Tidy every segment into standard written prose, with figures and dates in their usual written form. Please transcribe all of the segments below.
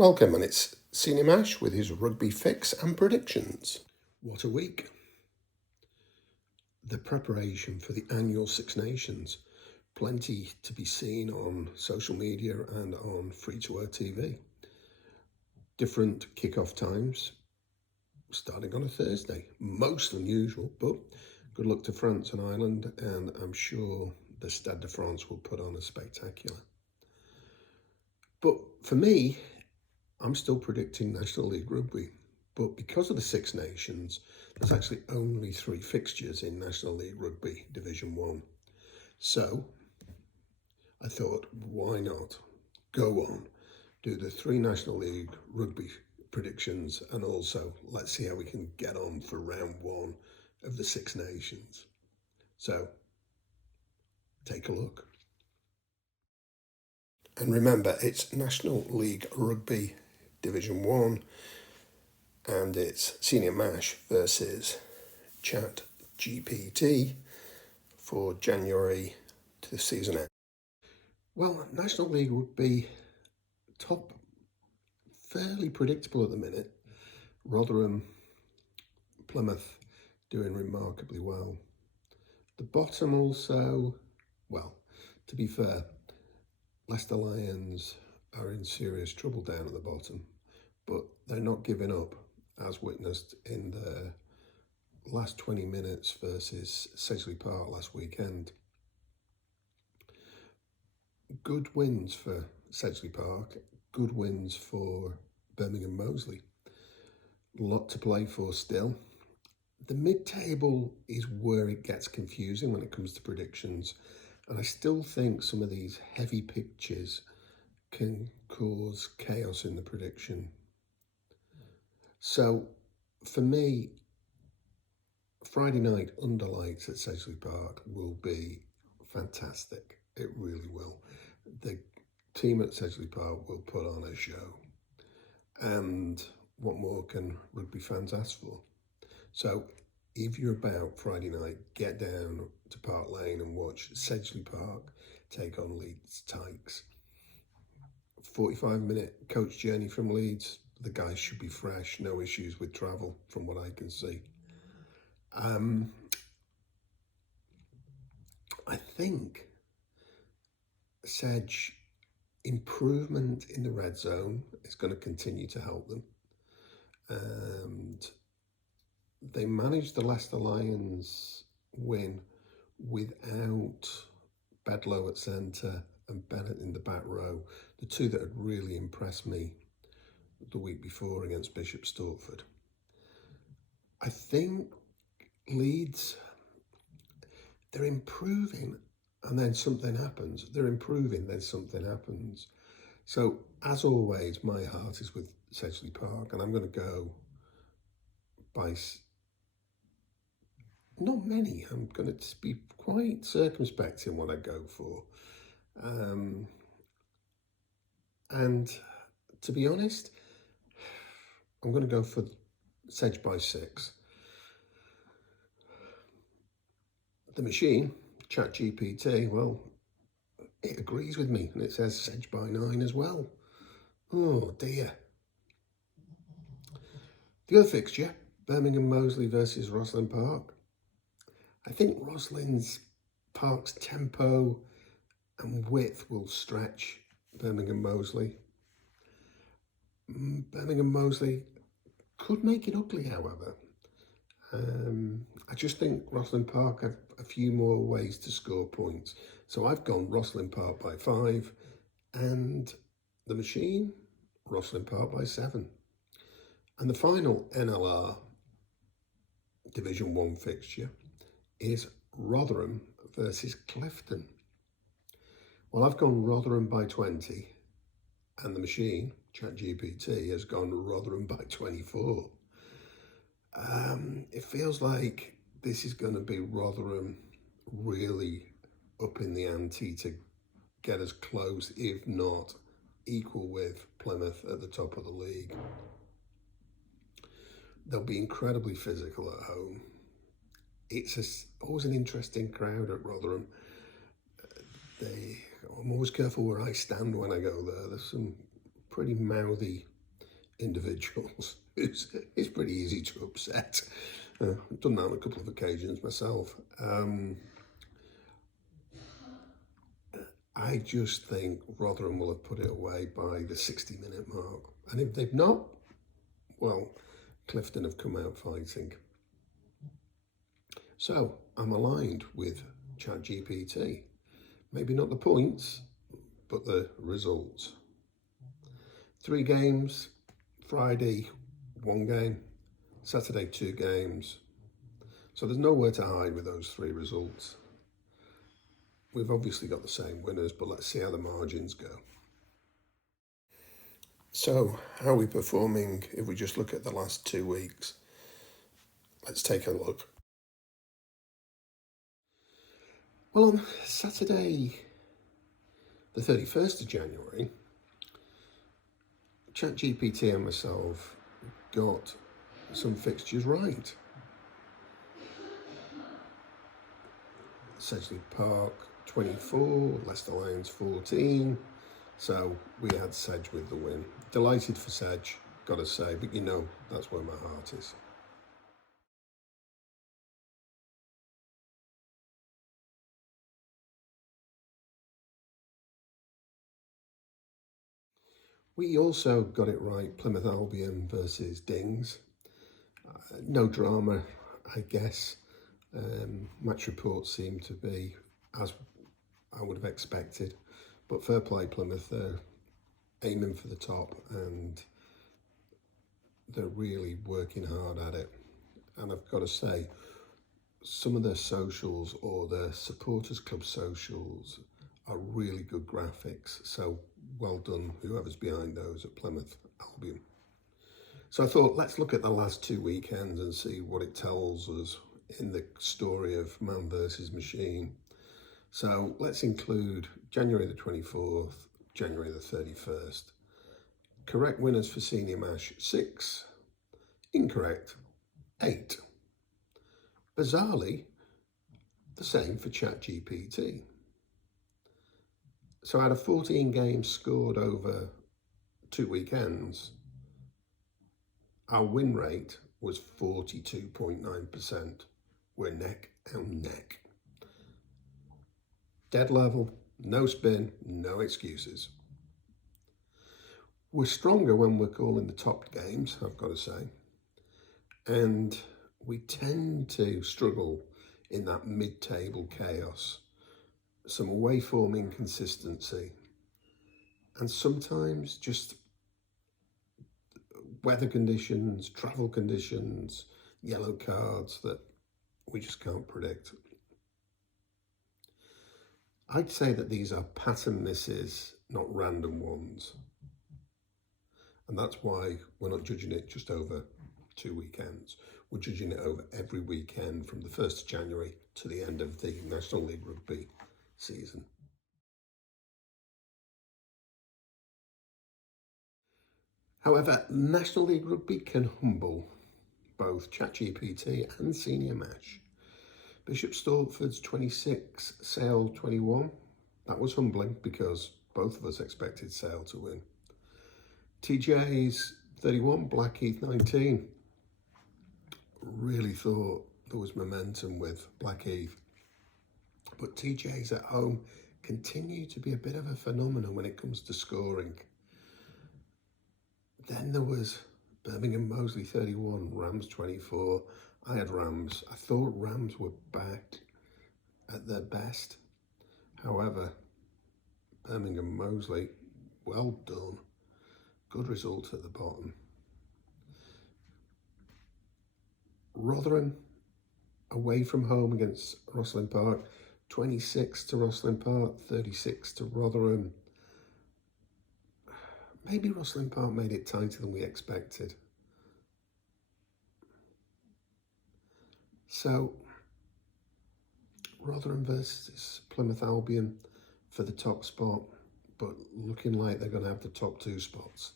Welcome, and it's Seniormash with his Rugby Fix and predictions. What a week. The preparation for the annual Six Nations. Plenty to be seen on social media and on free-to-air TV. Different kick-off times, starting on a Thursday. Most unusual, but good luck to France and Ireland, and I'm sure the Stade de France will put on a spectacular. But for me, I'm still predicting National League Rugby, but because of the Six Nations, there's actually only 3 fixtures in National League Rugby Division 1. So I thought, why not go on, do the 3 National League Rugby predictions, and also let's see how we can get on for round 1 of the Six Nations. So take a look. And remember, it's National League Rugby Division 1, and it's Seniormash versus ChatGPT for January to the season end. Well, National League Rugby top, fairly predictable at the minute. Rotherham, Plymouth doing remarkably well. The bottom also, well, to be fair, Leicester Lions are in serious trouble down at the bottom, but they're not giving up, as witnessed in the last 20 minutes versus Sedgley Park last weekend. Good wins for Sedgley Park, good wins for Birmingham Moseley. A lot to play for still. The mid-table is where it gets confusing when it comes to predictions, and I still think some of these heavy pitches can cause chaos in the prediction. So for me, Friday night under lights at Sedgley Park will be fantastic. It really will. The team at Sedgley Park will put on a show. And what more can rugby fans ask for? So if you're about Friday night, get down to Park Lane and watch Sedgley Park take on Leeds Tykes. 45-minute coach journey from Leeds. The guys should be fresh, no issues with travel from what I can see. I think Sedge improvement in the red zone is going to continue to help them. And they managed the Leicester Lions win without Bedlow at centre and Bennett in the back row, the two that had really impressed me the week before against Bishop Stortford. I think Leeds, they're improving and then something happens. They're improving, then something happens. So as always, my heart is with Sedgley Park, and I'm going to go by not many. I'm going to be quite circumspect in what I go for. And to be honest, I'm going to go for Sedge by 6. The machine, ChatGPT, well, it agrees with me, and it says Sedge by 9 as well. Oh dear. The other fixture, Birmingham Moseley versus Rosslyn Park. I think Rosslyn Park's tempo and width will stretch Birmingham Moseley. Birmingham Moseley could make it ugly, however. I just think Rosslyn Park have a few more ways to score points. So I've gone Rosslyn Park by 5, and the machine, Rosslyn Park by 7. And the final NLR Division 1 fixture is Rotherham versus Clifton. Well, I've gone Rotherham by 20, and the machine, ChatGPT, has gone Rotherham by 24. It feels like this is going to be Rotherham really up in the ante to get as close, if not equal with Plymouth at the top of the league. They'll be incredibly physical at home. It's always an interesting crowd at Rotherham. I'm always careful where I stand when I go there. There's some pretty mouthy individuals who's pretty easy to upset. I've done that on a couple of occasions myself. I just think Rotherham will have put it away by the 60-minute mark. And if they've not, well, Clifton have come out fighting. So I'm aligned with ChatGPT. Maybe not the points, but the results. 3 games, Friday 1 game, Saturday 2 games. So there's nowhere to hide with those 3 results. We've obviously got the same winners, but let's see how the margins go. So how are we performing if we just look at the last 2 weeks? Let's take a look. Well, on Saturday, the 31st of January, ChatGPT and myself got some fixtures right. Sedgley Park 24, Leicester Lions 14. So we had Sedge with the win. Delighted for Sedge, gotta say, but you know that's where my heart is. We also got it right, Plymouth Albion versus Dings. No drama, I guess. Match reports seem to be as I would have expected, but fair play Plymouth, they're aiming for the top and they're really working hard at it. And I've got to say, some of their socials or their supporters club socials are really good graphics, so well done whoever's behind those at Plymouth Albion. So I thought, let's look at the last 2 weekends and see what it tells us in the story of man versus machine. So let's include January the 24th, January the 31st. Correct winners for Seniormash, 6. Incorrect, 8. Bizarrely, the same for ChatGPT. So out of 14 games scored over 2 weekends, our win rate was 42.9%. We're neck and neck. Dead level, no spin, no excuses. We're stronger when we're calling the top games, I've got to say. And we tend to struggle in that mid-table chaos. Some away form inconsistency. And sometimes just weather conditions, travel conditions, yellow cards that we just can't predict. I'd say that these are pattern misses, not random ones. And that's why we're not judging it just over 2 weekends. We're judging it over every weekend from the 1st of January to the end of the National League Rugby season. However, National League Rugby can humble both ChatGPT and Seniormash. Bishop Stortford's 26, Sale 21. That was humbling because both of us expected Sale to win. TJ's 31, Blackheath 19. Really thought there was momentum with Blackheath. But TJ's at home continue to be a bit of a phenomenon when it comes to scoring. Then there was Birmingham Moseley 31, Rams 24. I had Rams. I thought Rams were back at their best. However, Birmingham Moseley, well done. Good result at the bottom. Rotherham away from home against Rosslyn Park, 26 to Rosslyn Park, 36 to Rotherham. Maybe Rosslyn Park made it tighter than we expected. So, Rotherham versus Plymouth Albion for the top spot, but looking like they're going to have the top 2 spots.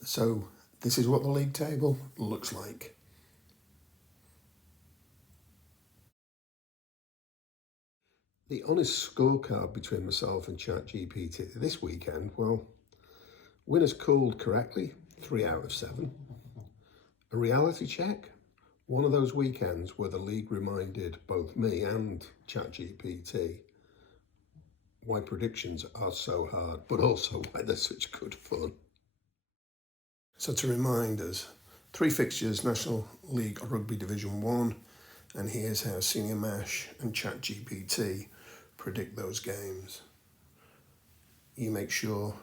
So, this is what the league table looks like. The honest scorecard between myself and ChatGPT this weekend, well, winners called correctly, 3 out of 7. A reality check, one of those weekends where the league reminded both me and ChatGPT why predictions are so hard, but also why they're such good fun. So to remind us, 3 fixtures, National League Rugby Division 1, and here's how Seniormash and ChatGPT predict those games. You make sure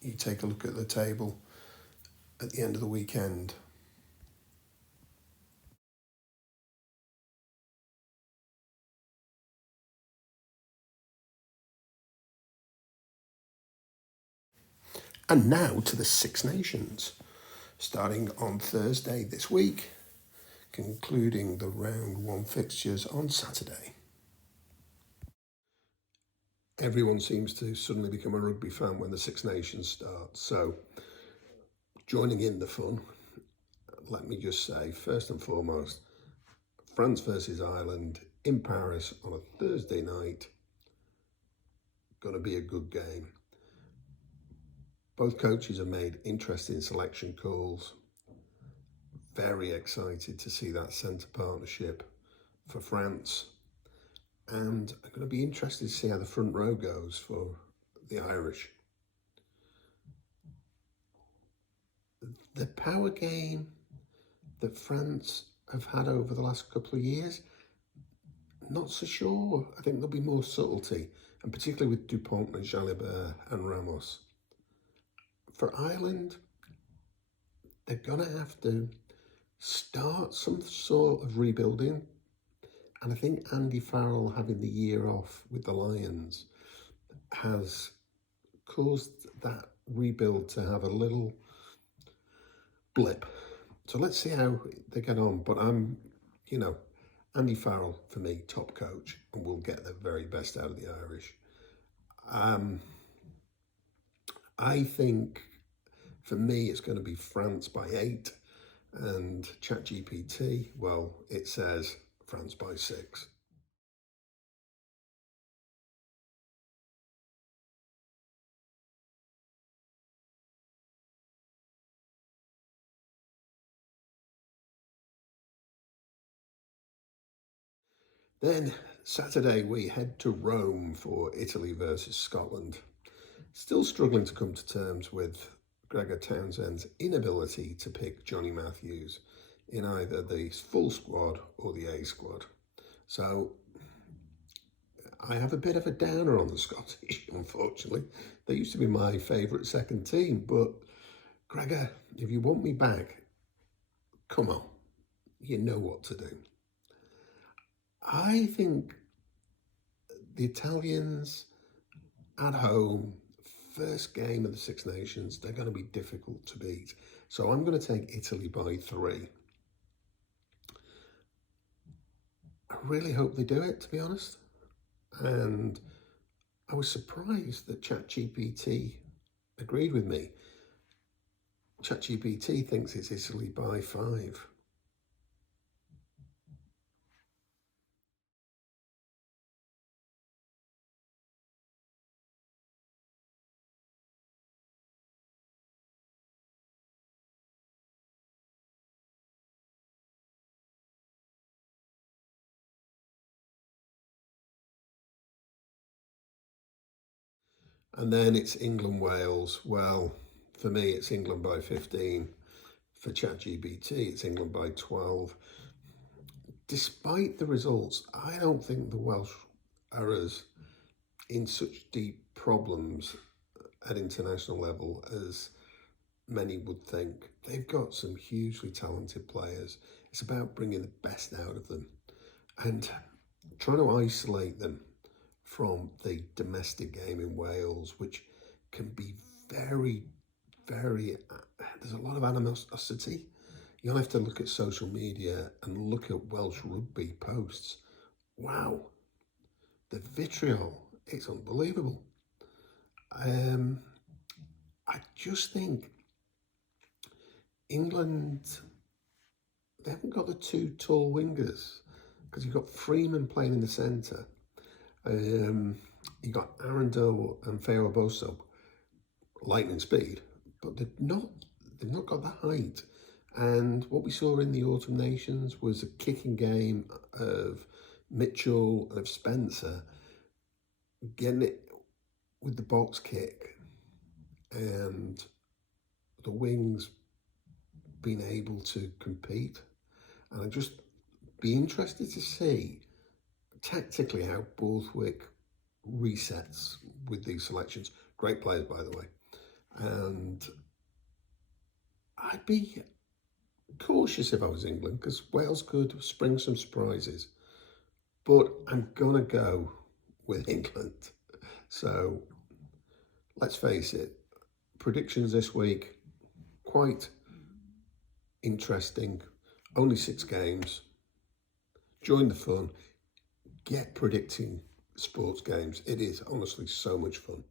you take a look at the table at the end of the weekend. And now to the Six Nations, starting on Thursday this week, concluding the round 1 fixtures on Saturday. Everyone seems to suddenly become a rugby fan when the Six Nations start. So, joining in the fun, let me just say, first and foremost, France versus Ireland in Paris on a Thursday night. Going to be a good game. Both coaches have made interesting selection calls. Very excited to see that centre partnership for France. And I'm going to be interested to see how the front row goes for the Irish. The power game that France have had over the last couple of years, not so sure. I think there'll be more subtlety, and particularly with Dupont and Jalibert and Ramos. For Ireland, they're going to have to start some sort of rebuilding. And I think Andy Farrell having the year off with the Lions has caused that rebuild to have a little blip. So let's see how they get on. But Andy Farrell, for me, top coach, and will get the very best out of the Irish. I think, for me, it's going to be France by 8. And ChatGPT, well, it says France by 6. Then Saturday we head to Rome for Italy versus Scotland. Still struggling to come to terms with Gregor Townsend's inability to pick Johnny Matthews in either the full squad or the A squad. So I have a bit of a downer on the Scottish, unfortunately. They used to be my favourite second team, but Gregor, if you want me back, come on, you know what to do. I think the Italians at home, first game of the Six Nations, they're going to be difficult to beat. So I'm going to take Italy by 3. I really hope they do it, to be honest. And I was surprised that ChatGPT agreed with me. ChatGPT thinks it's Italy by 5. And then it's England-Wales. Well, for me, it's England by 15. For ChatGPT, it's England by 12. Despite the results, I don't think the Welsh are as in such deep problems at international level as many would think. They've got some hugely talented players. It's about bringing the best out of them and trying to isolate them from the domestic game in Wales, which can be very, there's a lot of animosity. You'll have to look at social media and look at Welsh rugby posts. Wow, the vitriol, it's unbelievable. I just think England, they haven't got the 2 tall wingers because you've got Freeman playing in the centre You got Arundel and Fairy lightning speed, but they've not got the height. And what we saw in the Autumn Nations was a kicking game of Mitchell and of Spencer getting it with the box kick, and the wings being able to compete. And I'd just be interested to see tactically how Borthwick resets with these selections. Great players, by the way. And I'd be cautious if I was England, because Wales could spring some surprises. But I'm going to go with England. So let's face it, predictions this week, quite interesting. Only 6 games. Join the fun. Get predicting sports games. It is honestly so much fun.